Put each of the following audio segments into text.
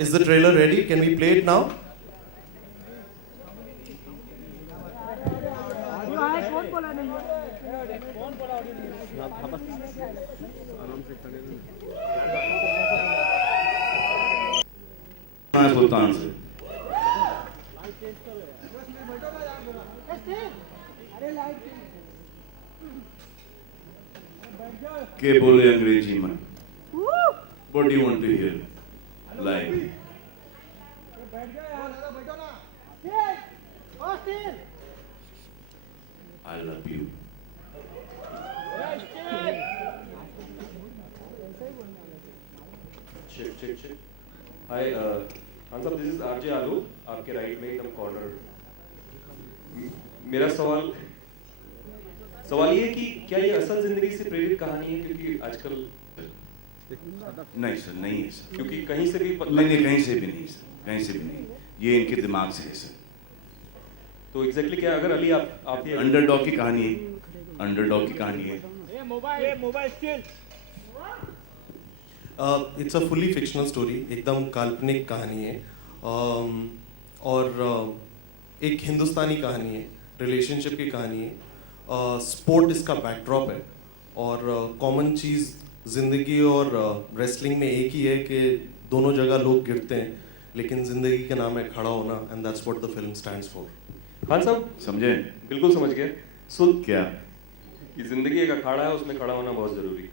Is the trailer ready? Can we play it now? सुल्तान से के बोले अंग्रेजी में What do you want to hear? Live. I love you. Check. Hi, Khan साहब, this is RJ आलू, आपके right में एकदम कॉर्नर। मेरा सवाल ये है कि क्या ये असल जिंदगी से प्रेरित कहानी है? क्योंकि आजकल नहीं सर, नहीं है सर। क्योंकि कहीं से भी नहीं, कहीं से भी नहीं सर, कहीं से भी नहीं। ये इनके दिमाग से है सर। तो एग्जैक्टली क्या, अगर अली आप ये अंडरडॉग की कहानी है, अंडरडॉग की कहानी है। It's a fully fictional story, एकदम काल्पनिक कहानी है। और एक हिंदुस्तानी कहानी है, रिलेशनशिप की कहानी है। स्पोर्ट इसका बैकड्रॉप है और कॉमन चीज़ ज़िंदगी और रेसलिंग में एक ही है कि दोनों जगह लोग गिरते हैं, लेकिन ज़िंदगी का नाम है खड़ा होना, and that's what the film stands for. Khan साहब समझे? बिल्कुल समझ गए। सुन क्या कि जिंदगी एक अखाड़ा है, उसमें खड़ा होना बहुत जरूरी है।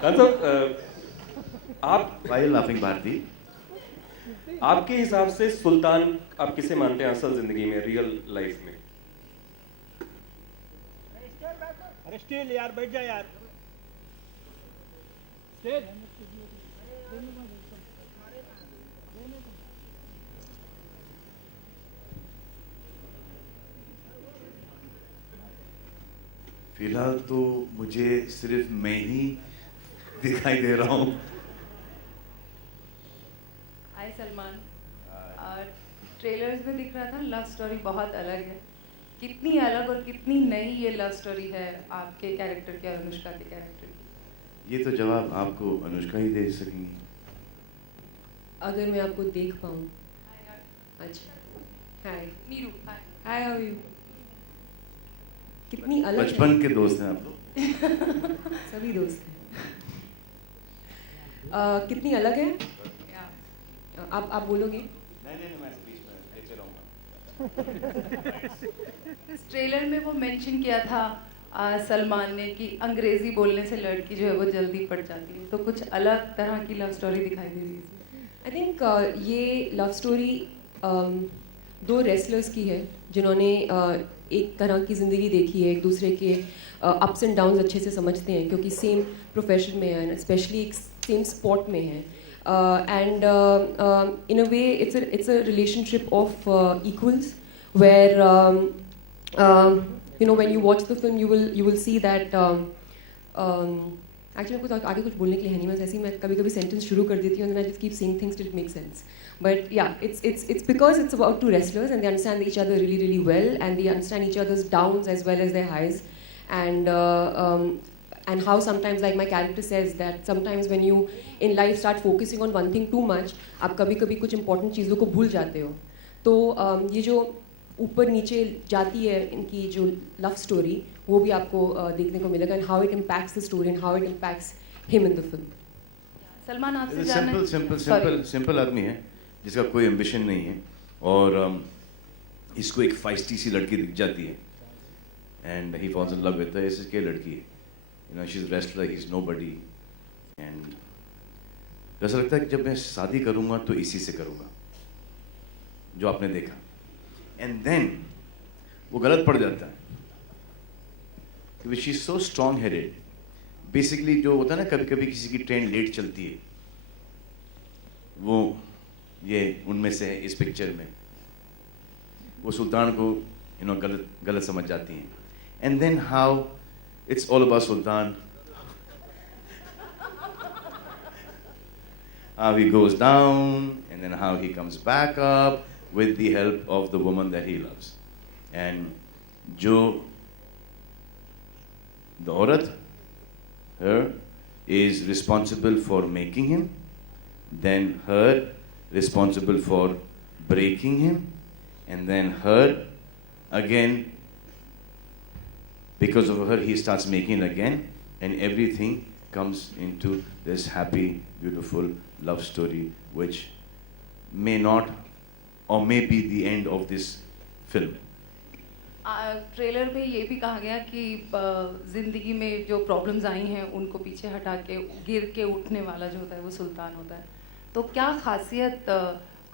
खान साहब आप Why are you laughing, Bharti? आपके हिसाब से सुल्तान आप किसे मानते हैं असल जिंदगी में, रियल लाइफ में? अरे स्टील यार, बैठ जा यार। फिलहाल तो मुझे सिर्फ मैं ही दिखाई दे रहा हूँ। हाय सलमान, ट्रेलर्स में दिख रहा था लव स्टोरी बहुत अलग है। कितनी अलग और कितनी नई ये लव स्टोरी है आपके कैरेक्टर की और अनुष्का के कैरेक्टर की? ये तो जवाब आपको अनुष्का ही दे सकेंगी। अगर मैं आपको देख पाऊँ। अच्छा, हाय नीरू, हाय। हाय, हाउ आर यू? कितनी अलग है। बचपन के दोस्त हैं आप लोग? सभी दोस्त हैं। कितनी अलग है। आप बोलोगे? नहीं, मैं बीच में लेते रहूँगा। इस ट्रेलर में वो मेंशन किया था सलमान ने कि अंग्रेजी बोलने से लड़की जो है वो जल्दी पड़ जाती है, तो कुछ अलग तरह की लव स्टोरी दिखाई दे रही है। आई थिंक ये लव स्टोरी दो रेसलर्स की है जिन्होंने एक तरह की ज़िंदगी देखी है, एक दूसरे के अप्स एंड डाउन्स अच्छे से समझते हैं क्योंकि सेम प्रोफेशन में है, स्पेशली एक सेम स्पोर्ट में है। And in a way it's a relationship of equals where you know when you watch the film you will see that actually कुछ आगे कुछ बोलने के लिए है नहीं, बस ऐसे ही मैं कभी-कभी सेंटेंस शुरू कर देती हूँ and then I just keep saying things till it makes sense. But yeah, it's because it's about two wrestlers and they understand each other really well and they understand each other's downs as well as their highs, and how sometimes, like my character says, that sometimes when you in life start focusing on one thing too much, आप कभी-कभी कुछ important चीज़ों को भूल जाते हो। तो ये जो ऊपर नीचे जाती है इनकी जो लव स्टोरी, वो भी आपको देखने को मिलेगा and how it impacts the story and how it impacts him in the film. Salman आपसे जानना सिंपल आदमी है जिसका कोई एम्बिशन नहीं है और इसको एक फाइस्टी सी लड़की दिख जाती है and he falls in love with her. इसकी लड़की है, you know, she is wrestler, he is nobody, and ऐसा लगता है कि जब मैं शादी करूँगा तो इसी से करूँगा जो आपने देखा, एंड देन वो गलत पड़ जाता है क्योंकि she is so strong headed. Basically जो होता है ना, कभी कभी किसी की ट्रेन लेट चलती है, वो ये उनमें से है। इस पिक्चर में वो सुल्तान को यू नो गलत समझ जाती हैं, and then how it's all about Sultan, how he goes down and then how he comes back up with the help of the woman that he loves. And जो the औरत her is responsible for making him, then her responsible for breaking him, and then her again, because of her he starts making it again, and everything comes into this happy, beautiful love story, which may not or may be the end of this film. Trailer में ये भी कहा गया कि ज़िंदगी में जो problems आई हैं उनको पीछे हटा के गिर के उठने वाला जो होता है वो सुल्तान होता है। तो क्या खासियत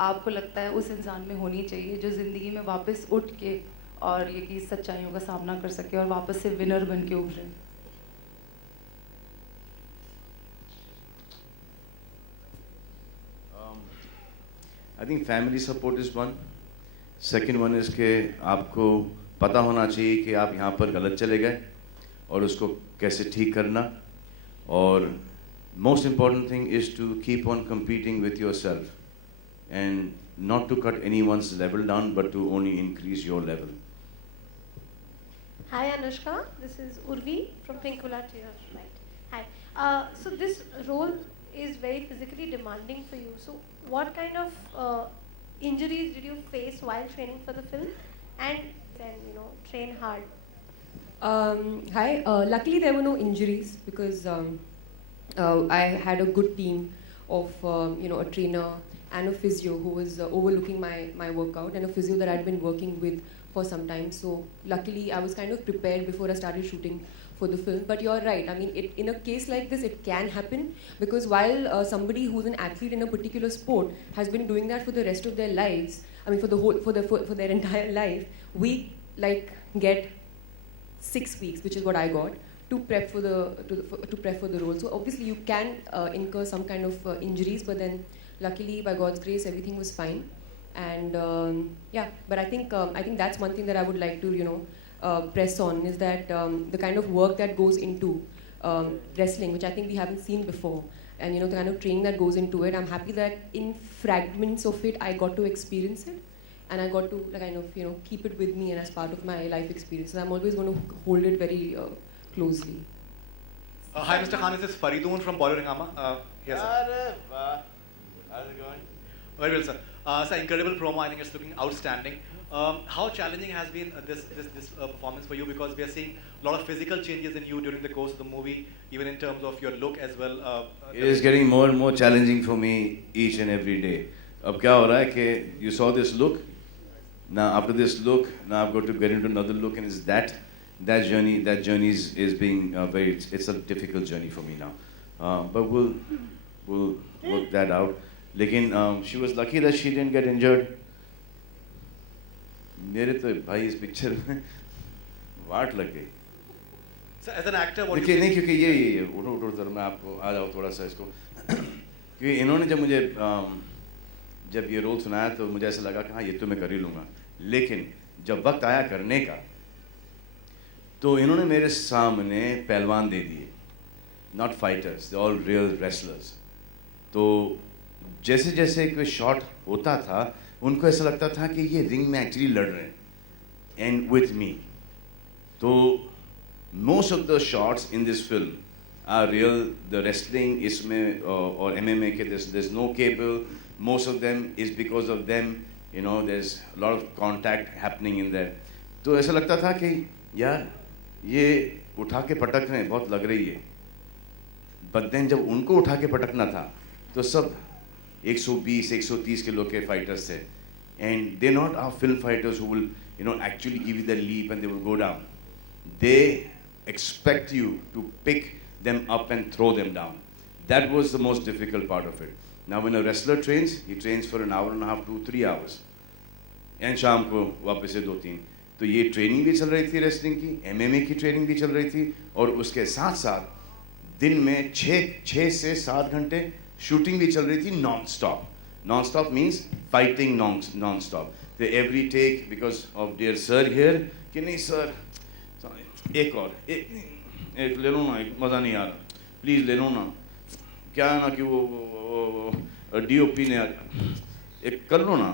आपको लगता है उस इंसान में होनी चाहिए जो ज़िंदगी में वापस उठ के और ये कि सच्चाइयों का सामना कर सके और वापस से विनर बन के उभरे? I think family support is one. Second one is कि आपको पता होना चाहिए कि आप यहाँ पर गलत चले गए और उसको कैसे ठीक करना, और most important thing is to keep on competing with yourself and not to cut anyone's level down but to only increase your level. Hi Anushka, this is Urvi from Pinkula to your right. Hi. So this role is very physically demanding for you. So what kind of injuries did you face while training for the film, and then train hard? Hi. Luckily there were no injuries because I had a good team of a trainer and a physio who was overlooking my workout, and a physio that I'd been working with for some time. So luckily I was kind of prepared before I started shooting for the film. But you're right, I mean, in a case like this it can happen, because while somebody who's an athlete in a particular sport has been doing that for the rest of their lives, I mean for their entire life, we like get 6 weeks, which is what I got, to prep for the role. So obviously you can incur some kind of injuries, but then luckily by God's grace everything was fine. And yeah, but I think that's one thing that I would like to press on, is that the kind of work that goes into wrestling, which I think we haven't seen before, and the kind of training that goes into it. I'm happy that in fragments of it I got to experience it, and I got to kind of keep it with me and as part of my life experience. So I'm always going to hold it very closely. Hi Mr. Khan, this is Faridoon from Bollywood. Yes, sir. How's it going? Very well, sir. It's an incredible promo. I think it's looking outstanding. How challenging has been this performance for you? Because we are seeing a lot of physical changes in you during the course of the movie, even in terms of your look as well. It is getting more and more challenging for me each and every day. अब क्या हो रहा है कि you saw this look, now after this look, now I've got to get into another look, and it's that journey is being it's a difficult journey for me now. But we'll work that out. लेकिन she was lucky that she didn't get injured. मेरे तो भाई इस picture में वाट लग गई. So as an actor, what do you देखिए नहीं, think? क्योंकि ये उठो सर, मैं आपको आ जाऊँ थोड़ा सा इसको, क्योंकि इन्होंने जब ये रोल सुनाया तो मुझे ऐसा लगा कि हाँ ये तो मैं कर ही लूँगा, लेकिन जब वक्त आया करने का तो इन्होंने मेरे सामने पहलवान दे दिए, not fighters, they all real wrestlers. तो जैसे जैसे कोई शॉट होता था उनको ऐसा लगता था कि ये रिंग में एक्चुअली लड़ रहे हैं, एंड विथ मी. तो most of the shots in this film are real. The wrestling इसमें और MMA के there's no cable. Most of them is because of them, there's a lot of contact happening in there. तो ऐसा लगता था कि यार ये उठा के पटक रहे हैं, बहुत लग रही है. बट देन जब उनको उठा के पटकना था तो सब 120-130 किलो के फाइटर्स थे, and they're not our film fighters who will actually give you the leap and they will go down. They expect you to pick them up and throw them down. That was the most difficult part of it. Now when a wrestler trains, he trains for an hour and a half, 2-3 hours, and शाम को वापस से 2-3. तो ये training भी चल रही थी रेसलिंग की, MMA की ट्रेनिंग भी चल रही थी, और उसके साथ साथ दिन में 6 से 7 घंटे शूटिंग भी चल रही थी non stop. Non stop means fighting non stop. The every take because of dear sir here कि नहीं सर एक ले लो ना, एक मज़ा नहीं आ रहा, प्लीज़ ले लो ना, क्या है ना कि वो DOP ने एक कर लो ना.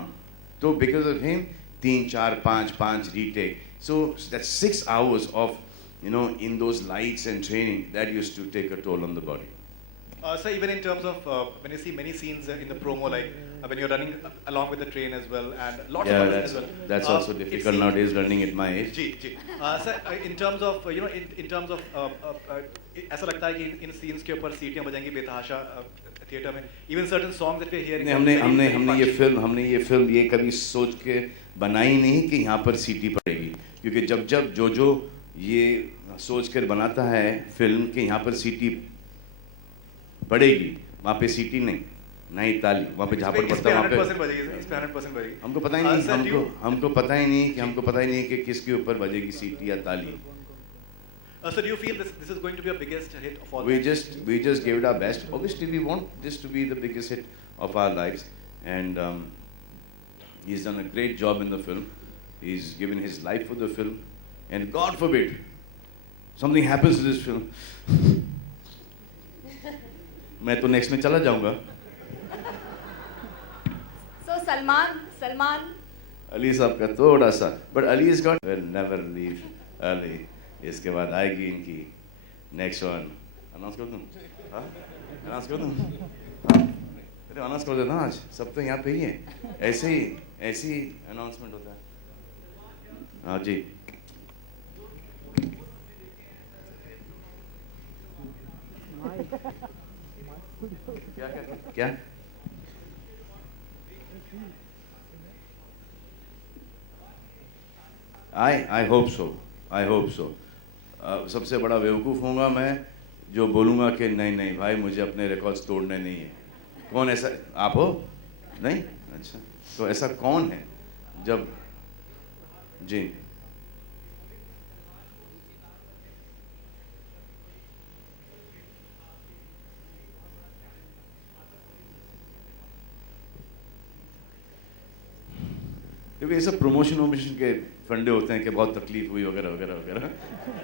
तो because of him 3, 4, 5 retake. So that's 6 hours of you know, in those lights and training, that used to take a toll on the body. So even in terms of when you see many scenes in the promo, like when you're running along with the train as well, and lots Yeah, of others that's, as well. that's also it difficult seems- nowadays running at my age. जी जी sir in terms of you know in terms of ऐसा लगता है कि इन scenes के ऊपर सीटियां बजाएंगी बेतहाशा थिएटर में, even certain songs that we're hearing. हमने हमने हमने ये punch. फिल्म ये कभी सोच के बनाई नहीं कि यहाँ पर सीटी पड़ेगी, क्योंकि जब जो ये सोच कर बनाता है फिल्म कि यहाँ पर सीटी पड़ेगी, वहाँ पे सीटी नहीं ताली, वहाँ पे झापड़ पड़ता है, वहाँ पे 100% बजेगी सर, इस पे 100% बजेगी. हमको पता ही नहीं, Sir, do you- हमको पता ही नहीं कि किसके ऊपर बजेगी सीटी या ताली. So do you feel this is going to be a biggest hit of all? We just gave it our best. Obviously, we want this to be the biggest hit of our lives, and he's done a great job in the film. He's given his life for the film, and God forbid something happens to this film. मैं तो next में चला जाऊँगा. So Salman. Ali साहब का थोड़ा सा, but Ali is got will never leave Ali. इसके बाद आएगी इनकी next one. Announce कर दूँ? हाँ? Announce कर दूँ? हाँ? अरे announce कर देना आज. सब तो यहाँ पे ही हैं. ऐसे ही announcement होता है. हाँ जी. क्या? I hope so. सबसे बड़ा बेवकूफ़ होऊंगा मैं जो बोलूँगा कि नहीं भाई मुझे अपने रिकॉर्ड्स तोड़ने नहीं है. कौन ऐसा? आप हो? नहीं? अच्छा, तो ऐसा कौन है जब जी क्योंकि ये सब प्रमोशन के फंडे होते हैं कि बहुत तकलीफ हुई वगैरह,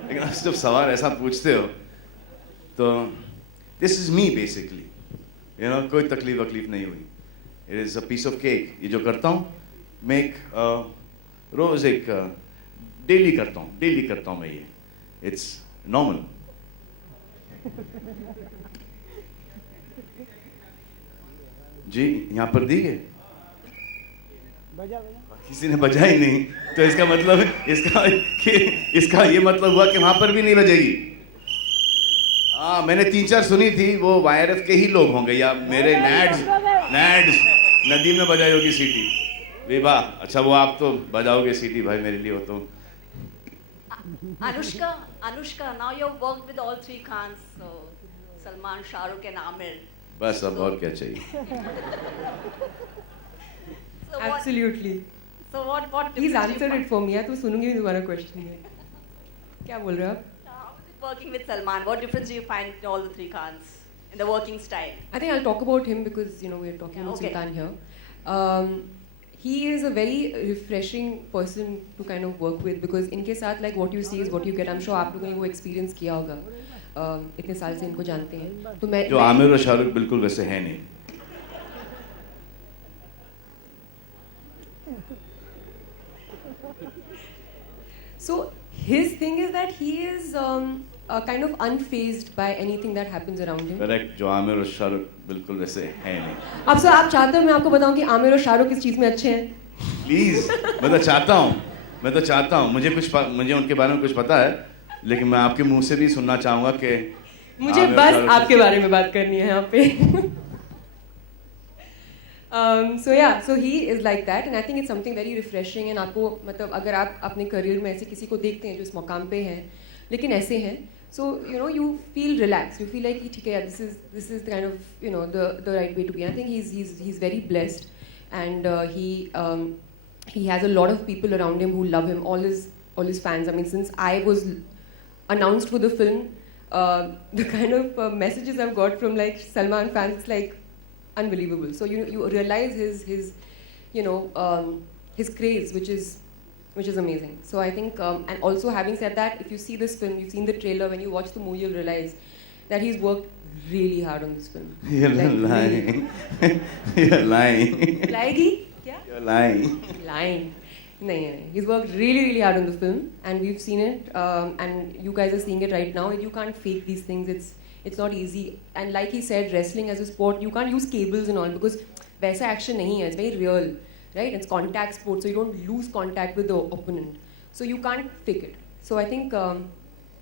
लेकिन आप जब सवाल ऐसा पूछते हो तो this is me basically, you know, कोई तकलीफ नहीं हुई. It is a piece of cake. ये जो करता हूँ मैं रोज़ डेली करता हूँ मैं ये. It's normal. जी यहाँ पर दी है, किसी ने बजा ही नहीं, तो इसका मतलब इसका ये मतलब हुआ कि वहां पर भी नहीं बजेगी. हाँ, मैंने 3-4 सुनी थी, वो YRF के ही लोग होंगे या मेरे नैड्स नदीम ने बजाई होगी सीटी. विवाह, अच्छा वो आप तो बजाओगे सीटी भाई मेरे लिए हो तो. Anushka, now you've worked with all three Khans, so Salman, Shahrukh and Amir. बस अब और क्या चाहिए. So Absolutely. what He's difference you answered find- it for me. या तो सुनूंगी भी दोबारा क्वेश्चन है. क्या बोल रहे हो आप? How is it working with Salman? What difference do you find in all the three Khans in the working style? I think I'll talk about him because you know we're talking about Okay. Sultan here. He is a very refreshing person to kind of work with because इनके साथ like what you see is what you get. I'm sure आप लोगों ने वो experience किया होगा. इतने साल से इनको जानते हैं. तो मैं जो आमिर और शाहरुख बिल्कुल वैसे है नहीं. So his thing is that he is kind of unfazed by anything that happens around him. Correct. जो आमिर और शाहरुख बिल्कुल वैसे है नहीं. अब सर आप चाहते हो मैं आपको बताऊं कि आमिर और शाहरुख इस चीज़ में अच्छे हैं? प्लीज, मैं तो चाहता हूँ मुझे उनके बारे में कुछ पता है, लेकिन मैं आपके मुंह से भी सुनना चाहूंगा कि मुझे आमिर और बस शाहरुख आपके बारे में बात करनी है यहाँ पे. So he is like that and I think it's something very refreshing and आपको मतलब अगर आप अपने करियर में ऐसे किसी को देखते हैं जो इस मकाम पे हैं लेकिन ऐसे हैं, so you know you feel relaxed, you feel like ठीक है, this is the kind of you know the right way to be. I think he's very blessed and he has a lot of people around him who love him, all his fans. I mean, since I was announced for the film, the kind of messages I've got from like Salman fans, it's like unbelievable. So you realize his you know his craze, which is amazing. So I think and also having said that, if you see this film, you've seen the trailer, when you watch the movie you'll realize that he's worked really hard on this film. You're lying. You're lying. Lying? क्या? You're lying. Lying. No. He's worked really, really hard on the film, and we've seen it, and you guys are seeing it right now. You can't fake these things. It's not easy. And like he said, wrestling as a sport, you can't use cables and all because वैसा action नहीं है. It's very real, right? It's contact sport, so you don't lose contact with the opponent. So you can't fake it. So I think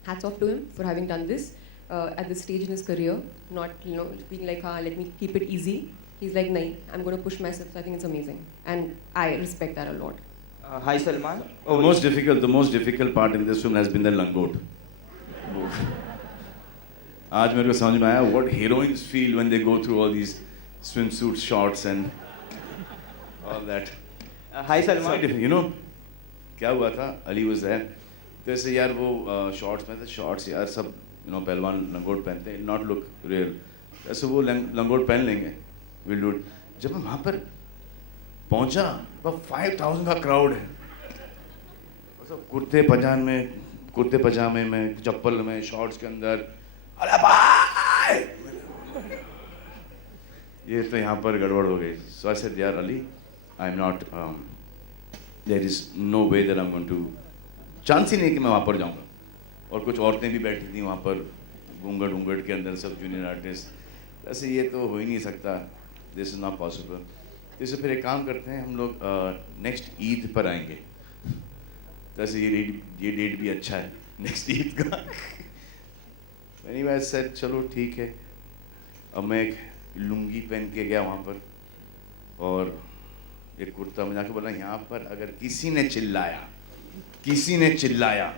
hats off to him for having done this at this stage in his career. Not being like, let me keep it easy. He's like, nahin, I'm going to push myself. So I think it's amazing, and I respect that a lot. Hi Salman. The most difficult part in this film has been the langot. आज मेरे को समझ में आया what heroines feel when they go through all these swimsuit shots and all that. Hi Salman. You know क्या हुआ था? Ali was there. तो ऐसे यार वो शॉर्ट्स में थे शॉर्ट्स यार सब पहलवान लंगोट पहनते हैं not look real. ऐसे वो लंगोट पहन लेंगे. We'll do it. जब मैं वहाँ पर पहुंचा 5,000 का क्राउड है सब कुर्ते पजामे में चप्पल में शॉर्ट्स के अंदर अरे भाई ये तो यहाँ पर गड़बड़ हो गई सो आई सेड यार Ali I am not there is no way that I am going to chance ही नहीं कि मैं वहाँ पर जाऊँगा और कुछ औरतें भी बैठी थी वहाँ पर घूंघट के अंदर सब जूनियर आर्टिस्ट ऐसे ये तो हो ही नहीं सकता दिस इज नॉट पॉसिबल जैसे फिर एक काम करते हैं हम लोग नेक्स्ट ईद पर आएंगे वैसे ये डेट भी अच्छा है नेक्स्ट ईद का एनीवे सेड चलो ठीक है अब मैं एक लुंगी पहन के गया वहाँ पर और एक कुर्ता में जाके बोला यहाँ पर अगर किसी ने चिल्लाया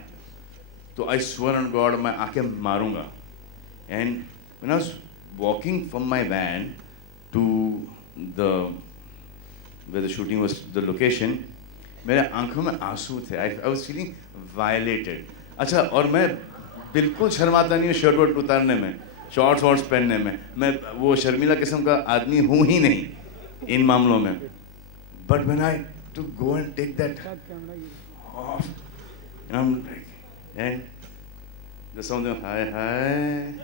तो आई स्वेयर ऑन गॉड मैं आके मारूंगा and when I was walking from my van to the where the shooting was the location मेरे आंखों में आंसू थे I was feeling violated अच्छा और मैं बिल्कुल शर्माता नहीं हूँ शर्ट वर्ट उतारने में शॉर्ट्स पहनने में मैं वो शर्मीला किस्म का आदमी हूँ ही नहीं इन मामलों में but when I to go and take that off and I'm like and the sound of hi and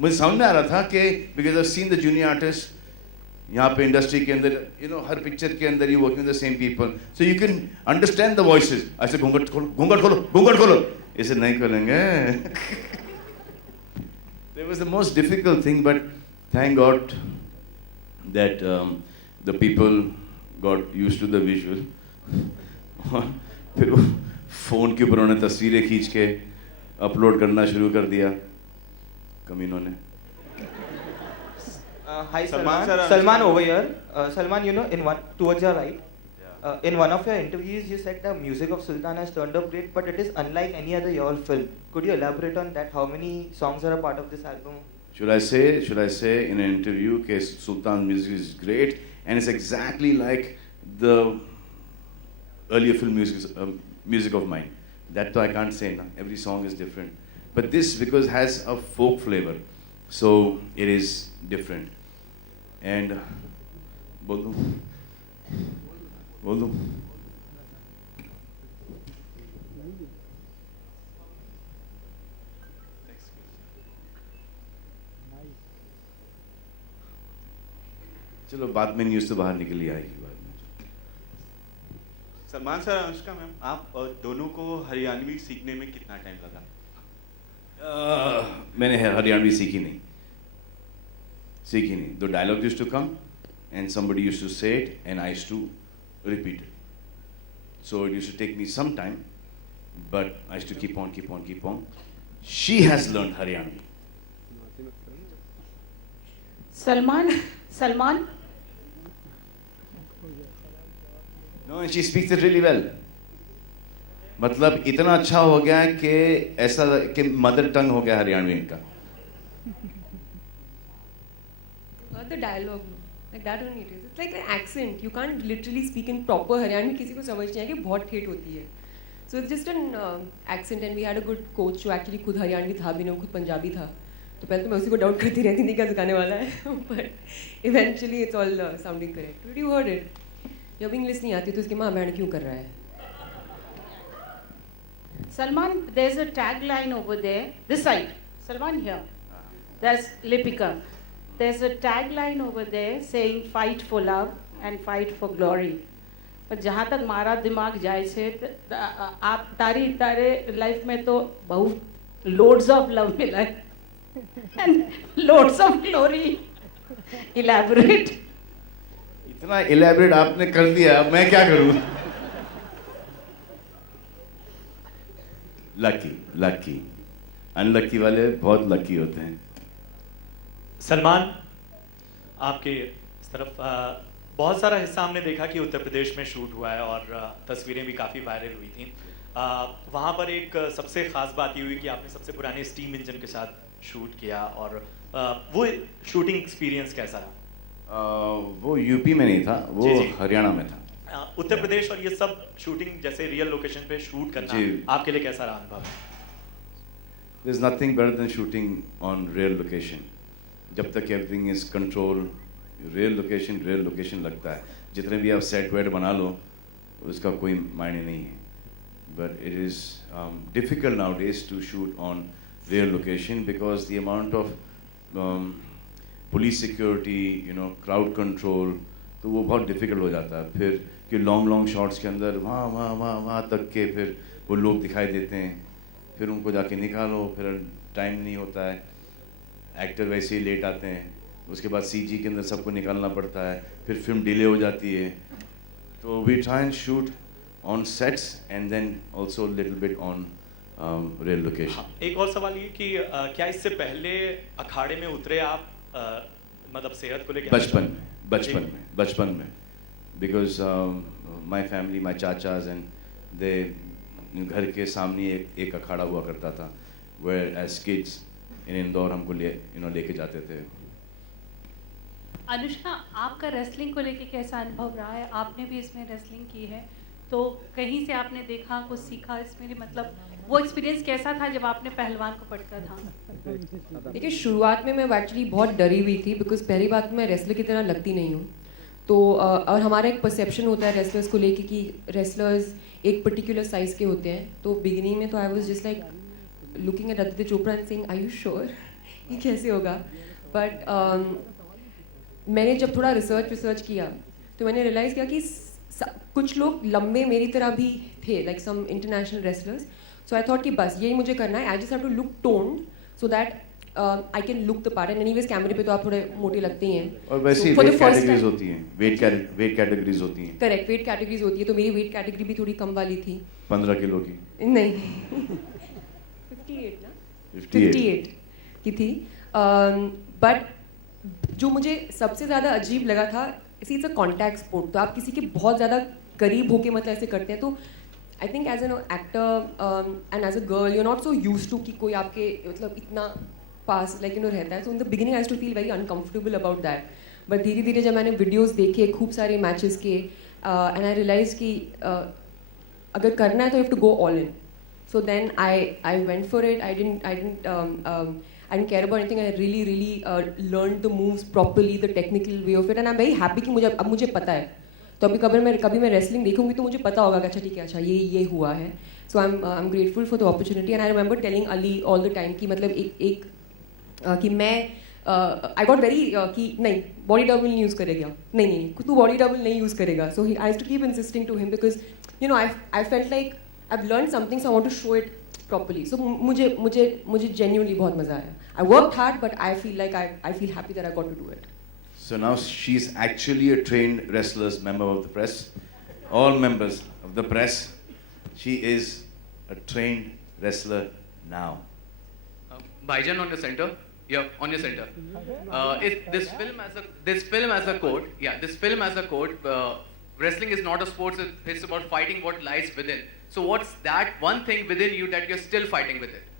मुझे समझ में आ रहा था कि because I've seen the junior artists यहाँ पे इंडस्ट्री के अंदर हर पिक्चर के अंदर you working with the same people so you can understand the voices ऐसे घूंघट खोलो ऐसे नहीं खोलेंगे That was the most difficult thing but thank God that the people got used to the visual फिर फोन के ऊपर उन्होंने तस्वीरें खींच के अपलोड करना शुरू कर दिया कमीनों ने Hi Salman. Salman over here. Salman, towards your right. In one of your interviews, you said the music of Sultan has turned up great, but it is unlike any other your film. Could you elaborate on that? How many songs are a part of this album? Should I say in an interview that Sultan's music is great and it's exactly like the earlier film music of mine. That though I can't say now. Every song is different. But this because has a folk flavor, so it is different. And बोल दूँ चलो बाद में news तो बाहर निकली आएगी बाद में सलमान सर अनुष्का मैम आप दोनों को हरियाणवी सीखने में कितना टाइम लगा मैंने हरियाणवी सीखी नहीं The dialogue used to come and somebody used to say it and I used to repeat it. So it used to take me some time, but I used to keep on. She has learned Haryanvi. Salman. No, and she speaks it really well. मतलब इतना अच्छा हो गया है कि ऐसा कि mother tongue हो गया हरियाणवी इनका. The dialogue, like that only it is. It's like an accent. You can't literally speak in proper Haryanvi. किसी को समझ नहीं आएगी बहुत ठेठ होती है. So it's just an accent and we had a good coach जो actually खुद हरियाणवी था भी नहीं खुद पंजाबी था. तो पहले तो मैं उसी को डाउट करती रहती थी क्या सिखाने वाला है. But eventually it's all sounding correct. Did you heard it? जब इंग्लिश नहीं आती तो उसकी माँ बहन क्यों कर रहा है? Salman, there's a tagline over there. This side. Salman here. That's Lipika. There's a tagline over there saying fight for love and fight for glory पर जहाँ तक मारा दिमाग जाए छे आप तारे लाइफ में तो बहुत लोड्स ऑफ लव मिला and loads of glory elaborate इतना इलेबरेट आपने कर दिया, अब मैं क्या करूं? लकी अनलकी वाले बहुत लकी होते हैं। सलमान, आपके इस तरफ बहुत सारा हिस्सा हमने देखा कि उत्तर प्रदेश में शूट हुआ है और तस्वीरें भी काफ़ी वायरल हुई थी। वहाँ पर एक सबसे ख़ास बात ये हुई कि आपने सबसे पुराने स्टीम इंजन के साथ शूट किया और वो शूटिंग एक्सपीरियंस कैसा रहा? वो यूपी में नहीं था, वो जी, जी। हरियाणा में था। उत्तर प्रदेश और ये सब शूटिंग जैसे रियल लोकेशन पे शूट करना आपके लिए कैसा रहा अनुभव? There's nothing better than shooting on real location. जब तक everything is control, real location लगता है। जितने भी आप सेट वेट बना लो, उसका कोई मायने नहीं है। But it is difficult nowadays to shoot on real location because the amount of police security, crowd control, तो वो बहुत difficult हो जाता है। फिर कि लॉन्ग शॉट्स के अंदर वहाँ तक के फिर वो लोग दिखाई देते हैं, फिर उनको जाके निकालो, फिर टाइम नहीं होता है, एक्टर वैसे ही लेट आते हैं, उसके बाद सीजी के अंदर सबको निकालना पड़ता है, फिर फिल्म डिले हो जाती है। तो we try and shoot on sets and then also little bit on real location. एक और सवाल ये कि क्या इससे पहले अखाड़े में उतरे आप, मतलब सेहत को लेकर? बचपन में because my family, my chachas and they, घर के सामने एक अखाड़ा हुआ करता था, where as kids in Indore हमको लेके जाते थे। अनुष्का, आपका रेसलिंग को लेके कैसा अनुभव रहा है? आपने भी इसमें रेसलिंग की है, तो कहीं से आपने देखा, कुछ सीखा इसमें, मतलब वो एक्सपीरियंस कैसा था जब आपने पहलवान को पटका था? देखिए, शुरुआत में मैं एक्चुअली बहुत डरी हुई थी बिकॉज पहली बात मैं रेसलर की तरह लगती नहीं हूँ। तो और हमारा एक परसेप्शन होता है रेसलर्स को लेके कि रेसलर्स एक पर्टिकुलर साइज़ के होते हैं। तो बिगिनिंग में तो I was just like looking at Aditya Chopra and saying are you sure ये कैसे होगा? बट मैंने जब थोड़ा रिसर्च किया तो मैंने रियलाइज़ किया कि कुछ लोग लंबे मेरी तरह भी थे, like some international wrestlers. So I thought कि बस यही मुझे करना है, I just have to look toned so that I can look the part. And anyways कैमरे पे तो आप थोड़े मोटे लगते ही हैं। और वैसे ही वेट कैटेगरीज होती हैं, वेट कैटेगरीज होती हैं। करेक्ट, वेट कैटेगरीज होती है। तो मेरी वेट कैटेगरी भी थोड़ी कम वाली थी, 15 किलो की नहीं 58 ना 58 की थी। बट जो मुझे सबसे ज़्यादा अजीब लगा था, इट्स अ कॉन्टैक्ट स्पोर्ट, तो आप किसी के बहुत ज़्यादा करीब होके मतलब ऐसे करते हैं। तो I think as an actor and as a girl you are not so used to कि कोई आपके मतलब इतना पास रहता है। So in the beginning I used to feel very uncomfortable about that. But धीरे धीरे जब मैंने वीडियोस देखे खूब सारे मैचेस के एंड आई रियलाइज कि अगर करना है तो you have to go all in. So then I went for it. I didn't care about anything. I really learned the moves properly, the technical way of it, and I'm very happy कि मुझे पता है। तो अभी कभी मैं wrestling देखूंगी तो मुझे पता होगा कि अच्छा ठीक है, अच्छा ये हुआ है। सो I'm grateful for the opportunity, and I remember telling Ali all the time कि मतलब एक कि मैं I got very कि नहीं बॉडी डबल नहीं यूज़ करेगा, नहीं तू बॉडी डबल नहीं यूज़ करेगा। सो I used to keep insisting to him because I felt like I've learned something, so I want to show it properly. So मुझे genuinely बहुत मज़ा आया। I worked hard, but I feel like I feel happy that I got to do it. So now she's actually a trained wrestler, member of the press. All members of the press, she is a trained wrestler now. Baijan on your center. Yeah, on your center. This film as a code. Yeah, this film as a code. Wrestling is not a sport. It's about fighting what lies within. So what's that one thing within you that you're still fighting with it?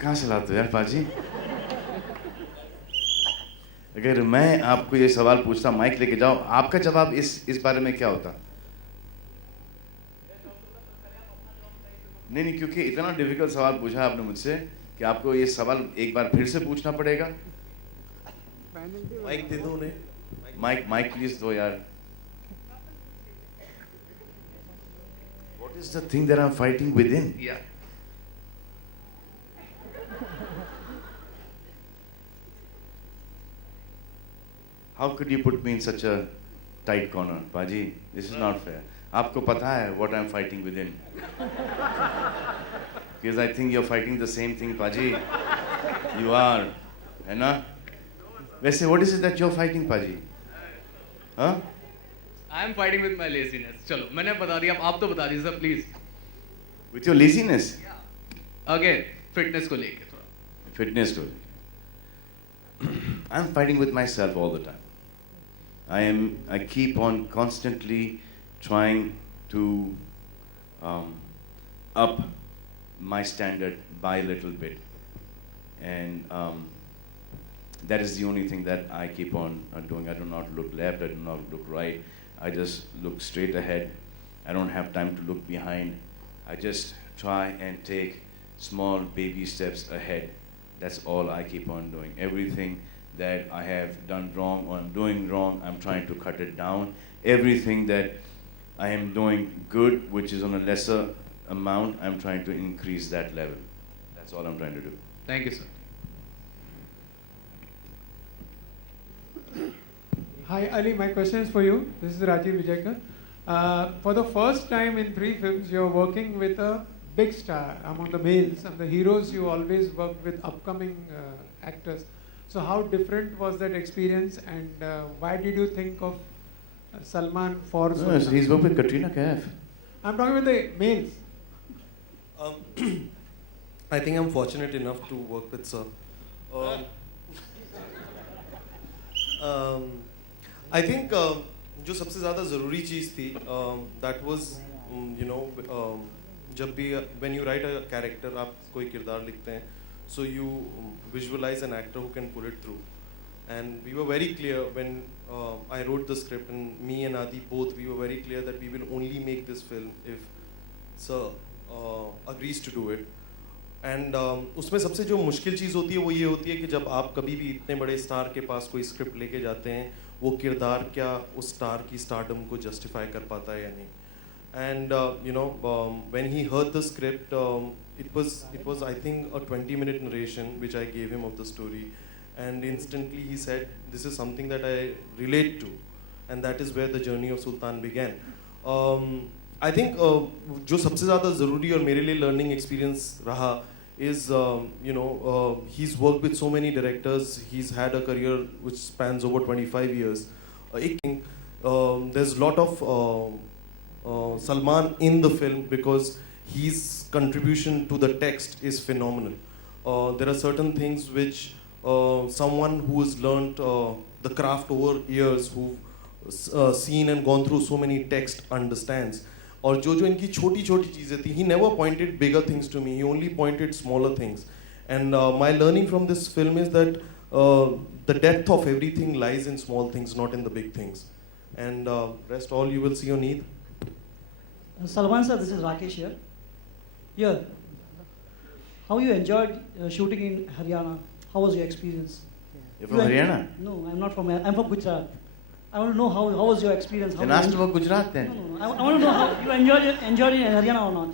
कहाँ से लाते हो यार पाजी? अगर मैं आपको ये सवाल पूछता, माइक लेके जाओ, आपका जवाब इस बारे में क्या होता? नहीं, क्योंकि इतना डिफिकल्ट सवाल पूछा आपने मुझसे कि आपको ये सवाल एक बार फिर से पूछना पड़ेगा। माइक दे दो उन्हें। माइक प्लीज दो यार। What is the thing that I'm fighting within? Yeah. how could you put me in such a tight corner, Paji? This is not fair. आपको पता है what I'm fighting within. Because I think you're fighting the same thing, Paji. You are, है ना? वैसे what is it that you're fighting, Paji? Huh? I am fighting with my laziness. चलो मैंने बता दिया, आप तो बता दीजिए please. With your laziness? Again, fitness को लेके थोड़ा. Fitness को लेके. I'm fighting with myself all the time. I keep on constantly trying to up my standard by a little bit, and that is the only thing that I keep on doing. I do not look left, I do not look right, I just look straight ahead. I don't have time to look behind. I just try and take small baby steps ahead. That's all I keep on doing. Everything that I have done wrong or I'm doing wrong, I'm trying to cut it down. Everything that I am doing good, which is on a lesser amount, I'm trying to increase that level. That's all I'm trying to do. Thank you, sir. Hi Ali, my question is for you. This is Rajiv Vijayakar. For the first time in 3 films, you're working with a big star among the males, and the heroes you always work with upcoming actors. So how different was that experience, and why did you think of Salman for Sultan? He's worked with Katrina Kaif. I'm talking with the males. I think I'm fortunate enough to work with Sir. I think जो सबसे ज़्यादा ज़रूरी चीज़ थी, that was जब भी when you write a character, आप कोई किरदार लिखते हैं, so you visualize an actor who can pull it through. And we were very clear when I wrote the script, and me and Adi both, we were very clear that we will only make this film if Sir agrees to do it. And उसमें सबसे जो मुश्किल चीज़ होती है वो ये होती है कि जब आप कभी भी इतने बड़े स्टार के पास कोई स्क्रिप्ट लेके जाते हैं, वो किरदार क्या उस स्टार की स्टारडम को जस्टिफाई कर पाता है या नहीं. And when he heard the script, it was I think a 20-minute narration which I gave him of the story, and instantly he said, this is something that I relate to, and that is where the journey of Sultan began. I think जो सबसे ज़्यादा ज़रूरी और मेरे लिए learning experience रहा is he's worked with so many directors. He's had a career which spans over 25 years. There's a lot of Salman in the film because his contribution to the text is phenomenal. There are certain things which someone who has learnt the craft over years, who've seen and gone through so many texts understands. और जो इनकी छोटी छोटी चीज़ें थी, he never pointed bigger things to me, he only pointed smaller things. And my learning from this film is that the depth of everything lies in small things, not in the big things. And rest all you will see on Eid. Salman sir, this is Rakesh here. Here, how you enjoyed shooting in Haryana? How was your experience? You're from Haryana? No, I'm not from. I'm from Gujarat. I want to know how was your experience? How then ask about Gujarat then. No. I want to know how you enjoyed in Haryana or not.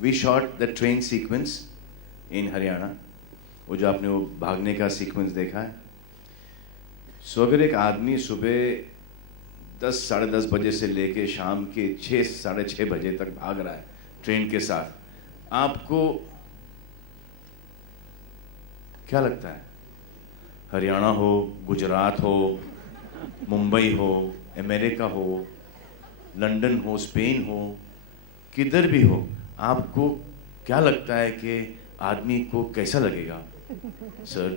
We shot the train sequence in Haryana. वो जो आपने वो भागने का sequence देखा है. सो अगर एक आदमी सुबह 10 साढ़े 10 बजे से लेके शाम के 6 साढ़े 6 बजे तक भाग रहा है ट्रेन के साथ, आपको क्या लगता है? हरियाणा हो, गुजरात हो, मुंबई हो, अमेरिका हो, लंदन हो, स्पेन हो, किधर भी हो, आपको क्या लगता है कि आदमी को कैसा लगेगा? सर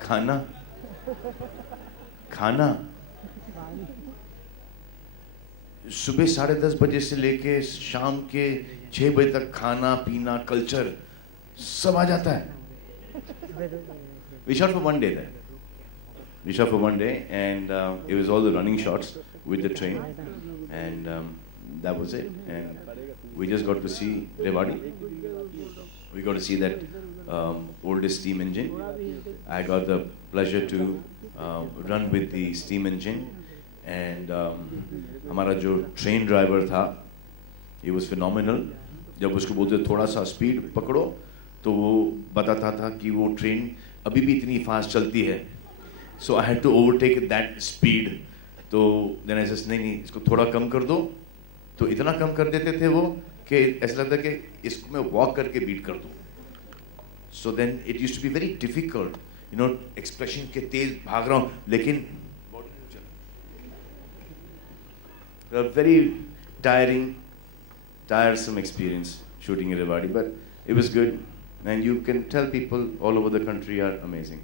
खाना सुबह 10:30 बजे से लेके शाम के 6 बजे तक खाना पीना कल्चर सब आ जाता है. We shot for one day there. We shot for one day, and it was all the running shots with the train, and that was it. And we just got to see Rewari. We got to see that oldest steam engine. I got the pleasure to run with the steam engine, and हमारा जो train driver था, he was phenomenal. जब उसको बोलते थोड़ा सा speed पकड़ो, तो वो बताता था कि वो train अभी भी इतनी fast चलती है. So I had to overtake that speed. तो then I just नहीं इसको थोड़ा कम कर दो. तो इतना कम कर देते थे वो कि ऐसा लगता कि इसको मैं walk करके beat कर दूँ. So then it used to be very difficult, you know, expression के तेज भाग रहा हूँ, लेकिन very tiresome experience shooting in Rewari, but it was good, and you can tell people all over the country are amazing.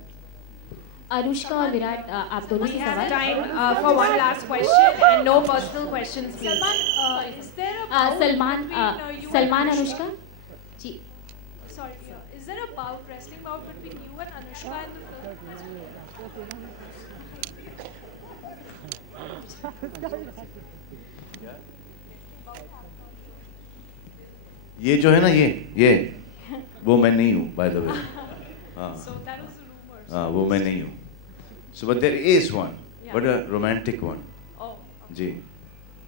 Anushka और विराट आप दोनों से सवाल Time for one last question and no personal questions, please. Salman Anushka ji. Sorry, is there a bout, wrestling bout between you and Anushka in the film? ये जो है ना ये वो मैं नहीं हूँ, by the way. हाँ. So that was the rumor. हाँ, वो मैं नहीं हूँ. So but there is one, but a romantic one. Oh. Ji.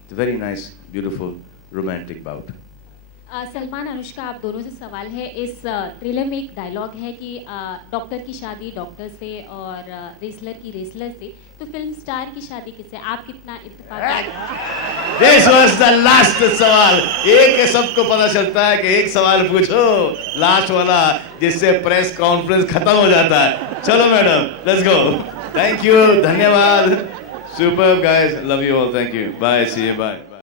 It's a very nice, beautiful, romantic bout. Salman Anushka आप दोनों से सवाल है. इस ट्रेलर में एक डायलॉग है कि डॉक्टर की शादी डॉक्टर से और रेसलर की रेसलर से, तो फिल्म स्टार की शादी किससे? आप कितना इत्तेफाक? This was the last सवाल. एक सबको पता चलता है कि एक सवाल पूछो लास्ट वाला जिससे प्रेस कॉन्फ्रेंस खत्म हो जाता है. चलो madam, let's go. Thank you, धन्यवाद. Superb guys, love you all. Thank you. Bye. See you. Bye.